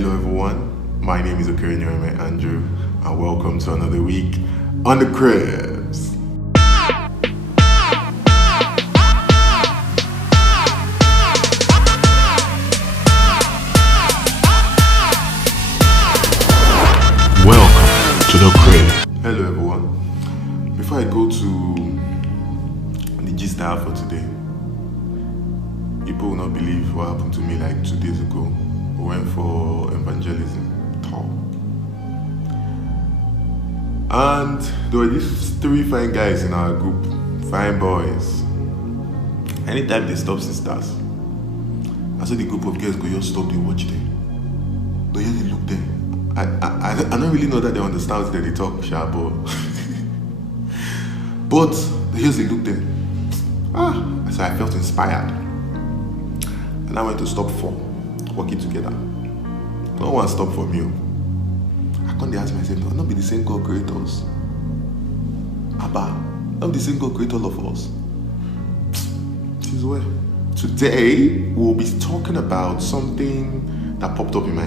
Hello everyone, my name is Okerenyoeme Andrew and welcome to another week on the Cribs. Welcome to the Crib. Hello everyone. Before I go to the gist I have for today, people will not believe what happened to me like 2 days ago. We went for evangelism talk. And there were these 3 fine guys in our group, fine boys. Anytime they stop sisters, I saw the group of girls go, just stop, they watch them. They just look there. I don't really know that they understand that they talk sharp, but they just look there. So I felt inspired. And I went to stop 4, working together. No one stopped for me. I can't ask myself, no, not be the same God create us. Abba, not the same God create all of us. It is well. Today, we'll be talking about something that popped up in my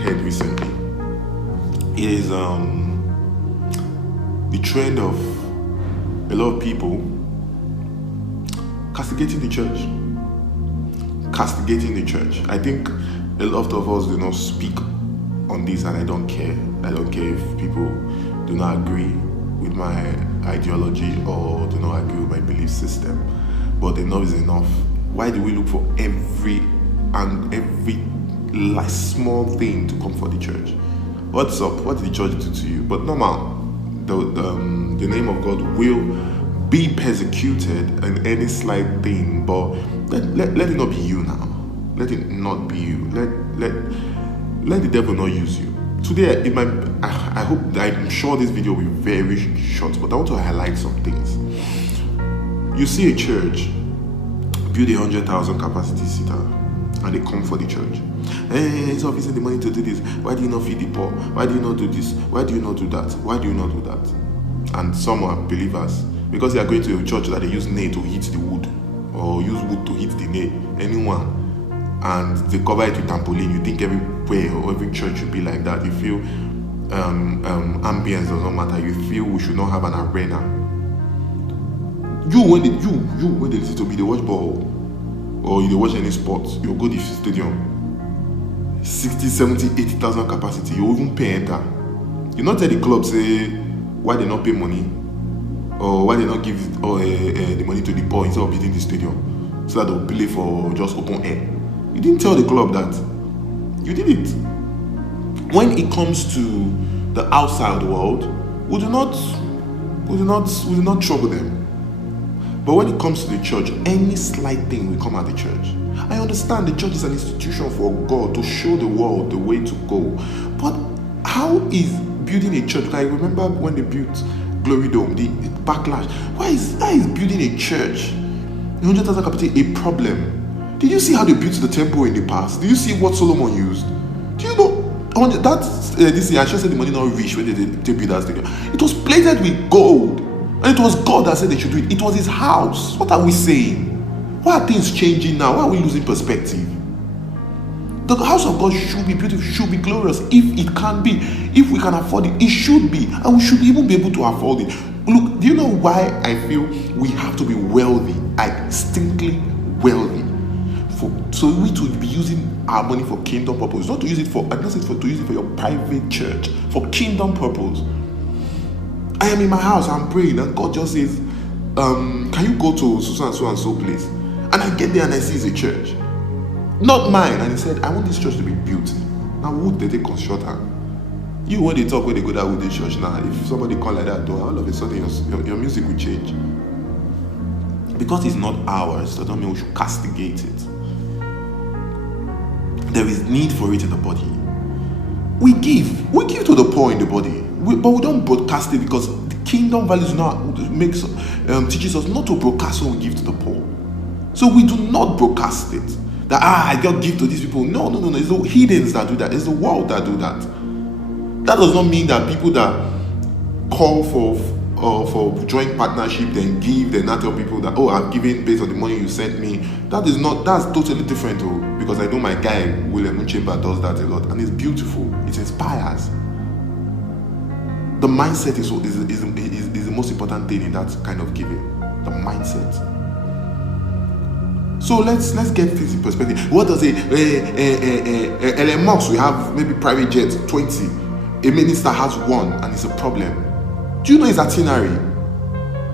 head recently. It is the trend of a lot of people castigating the church. Castigating the church. I think a lot of us do not speak on this, and I don't care. I don't care if people do not agree with my ideology or do not agree with my belief system. But enough is enough. Why do we look for every last small thing to come for the church? What's up? What did the church do to you? But normal, the name of God will be persecuted in any slight thing, but let it not be you now. Let it not be you. Let the devil not use you. Today, I'm sure this video will be very short, but I want to highlight some things. You see a church build 100,000 capacity seater, and they come for the church. Hey, it's obviously the money to do this. Why do you not feed the poor? Why do you not do this? Why do you not do that? Why do you not do that? And some are believers, because they are going to a church that they use nail to hit the wood, or use wood to hit the nail, anyone, and they cover it with trampoline. You think everywhere or every church should be like that. You feel ambience does not matter. You feel we should not have an arena. When they listen to me, they watch ball or you watch any sports, you go to the stadium, 60, 70, 80,000 capacity, you even pay enter. You not tell the club say why they not pay money or why they not give the money to the poor instead of building the stadium so that they'll play for just open air. You didn't tell the club that. You did it. When it comes to the outside world, we do not trouble them. But when it comes to the church, any slight thing will come at the church. I understand the church is an institution for God to show the world the way to go. But how is building a church? I remember when they built Glory Dome, the backlash. Why is building a church, 100,000 capacity, a problem? Did you see how they built the temple in the past? Did you see what Solomon used? Do you know this year? I should say the money not reached when they built that stadium. It was plated with gold. And it was God that said they should do it. It was his house. What are we saying? Why are things changing now? Why are we losing perspective? The house of God should be beautiful, should be glorious. If it can be, if we can afford it, it should be. And we should even be able to afford it. Look, do you know why I feel we have to be wealthy? Distinctly wealthy. So we to be using our money for kingdom purpose. Not to use it for, to use it for your private church. For kingdom purpose. I am in my house, I'm praying, and God just says, can you go to so and so place? And I get there and I see it's a church. Not mine. And he said, I want this church to be built. Now, would they take construct? You, when they talk, when they go down with the church now, if somebody call like that door, all of a sudden your music will change. Because it's not ours, that doesn't mean we should castigate it. There is need for it in the body. We give to the poor in the body. But we don't broadcast it, because the kingdom values now teaches us not to broadcast when we give to the poor. So we do not broadcast it. That I don't give to these people. No. It's the heathens that do that. It's the world that do that. That does not mean that people that call for or for joint partnership, then give, then not tell people that, oh, I've given based on the money you sent me. That's totally different, oh, because I know my guy William Uchemba does that a lot, and it's beautiful. It inspires. The mindset is the most important thing in that kind of giving. The mindset. So let's get things in perspective. What does Elon Musk, we have maybe private jets 20, a minister has 1, and it's a problem. Do you know his itinerary?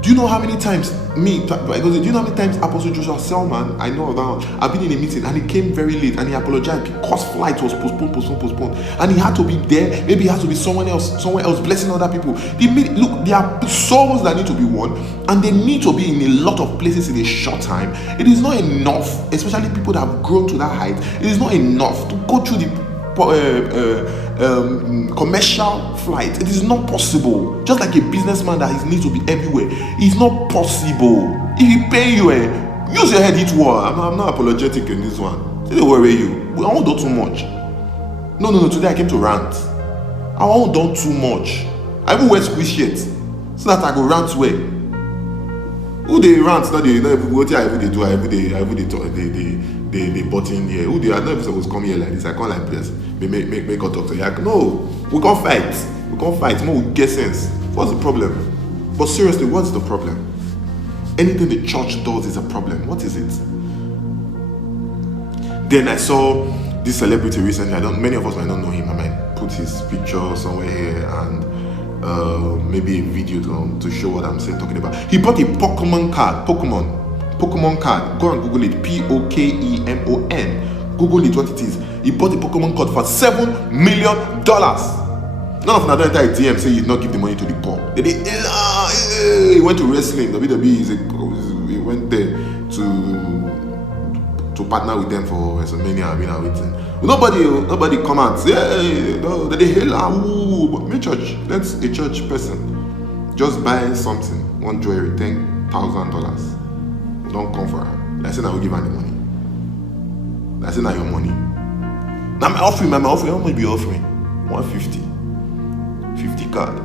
Do you know how many times do you know how many times Apostle Joshua Selman, I know that, I've been in a meeting and he came very late and he apologized because flight was postponed, and he had to be there. Maybe he has to be somewhere else blessing other people. Look, there are souls that need to be won, and they need to be in a lot of places in a short time. It is not enough, especially people that have grown to that height. It is not enough to go through the commercial flight. It is not possible. Just like a businessman that needs to be everywhere, it's not possible. If he pay you, use your head, hit wall. I'm not apologetic in this one. Don't worry you. I won't do too much. No. Today I came to rant. I won't do too much. I even wear squeeze shit so that I go rant where. Who they rant? Not they what they do. They button here. Who they are not supposed to come here like this. I can't like this. Make a doctor. Like, no, we can't fight. We can't fight. No, we get sense. What's the problem? But seriously, what's the problem? Anything the church does is a problem. What is it? Then I saw this celebrity recently. Many of us might not know him. I might put his picture somewhere here and maybe a video to show what I'm talking about. He bought a Pokemon card. Pokemon card. Go and Google it. Pokemon. Google it, what it is. He bought a Pokemon card for $7 million. None of another enter a DM say he did not give the money to the poor. He went to wrestling. WWE he went there to partner with them for WrestleMania. Nobody come out. Say, no, they hail. But me church, let's a church person just buy something, one jewelry, $10,000. Don't come for her. I say I will give her the money. I say now your money. Now my offering. How much be offering? 150. 50 card.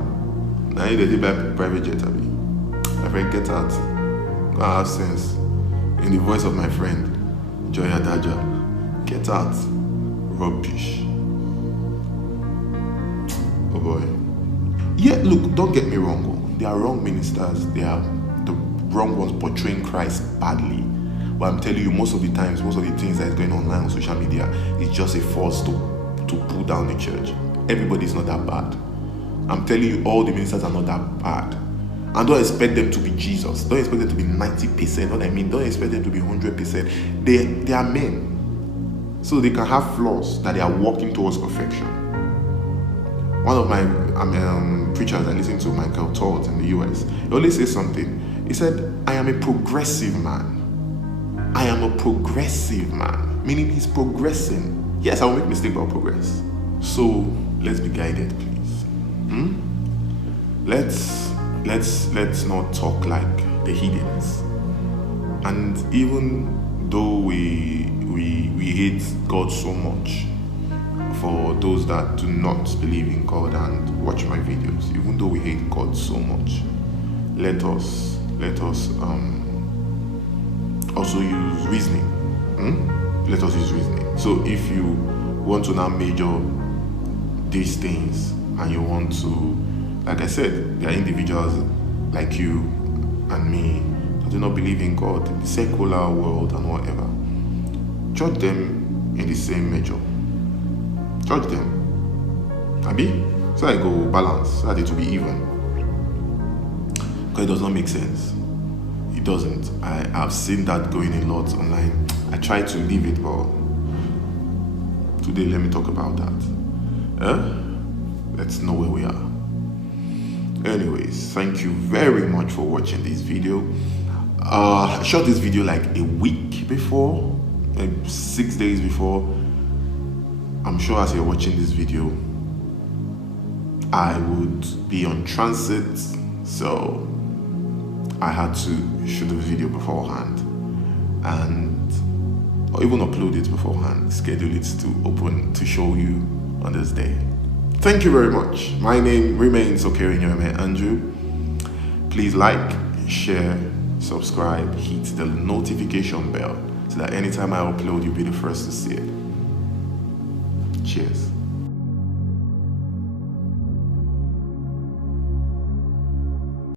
Now you dey buy private jet. My friend, get out. Go have sense. In the voice of my friend, Joy Adaja. Get out. Rubbish. Oh boy. Yeah, look, don't get me wrong. There are wrong ministers. They are the wrong ones portraying Christ badly. But I'm telling you, most of the things that is going online on social media is just a force to pull down the church. Everybody's not that bad. I'm telling you, all the ministers are not that bad. And don't expect them to be Jesus. Don't expect them to be 90%. What I mean, don't expect them to be 100%. They are men. So they can have flaws that they are working towards perfection. One of my preachers I listen to, Michael Todd in the US, he always says something. He said, I am a progressive man. I am a progressive man, meaning he's progressing. Yes, I will make mistakes, but I'll progress. So let's be guided, please. Let's not talk like the heathens. And even though we hate God so much, for those that do not believe in God and watch my videos, even though we hate God so much, let us also use reasoning. Let us use reasoning. So if you want to now major these things and you want to, like I said, there are individuals like you and me that do not believe in God, the secular world and whatever. Judge them in the same measure. Judge them. Abi? So I go balance, so that it will be even. Because it does not make sense. It doesn't. I've seen that going a lot online. I try to leave it, but today let me talk about that. Let's know where we are. Anyways, thank you very much for watching this video. I shot this video like a week before, like 6 days before. I'm sure as you're watching this video, I would be on transit, so I had to shoot a video beforehand or even upload it beforehand, schedule it to show you on this day. Thank you very much. My name remains Okerinyome Andrew. Please like, share, subscribe, hit the notification bell so that anytime I upload, you'll be the first to see it. Cheers.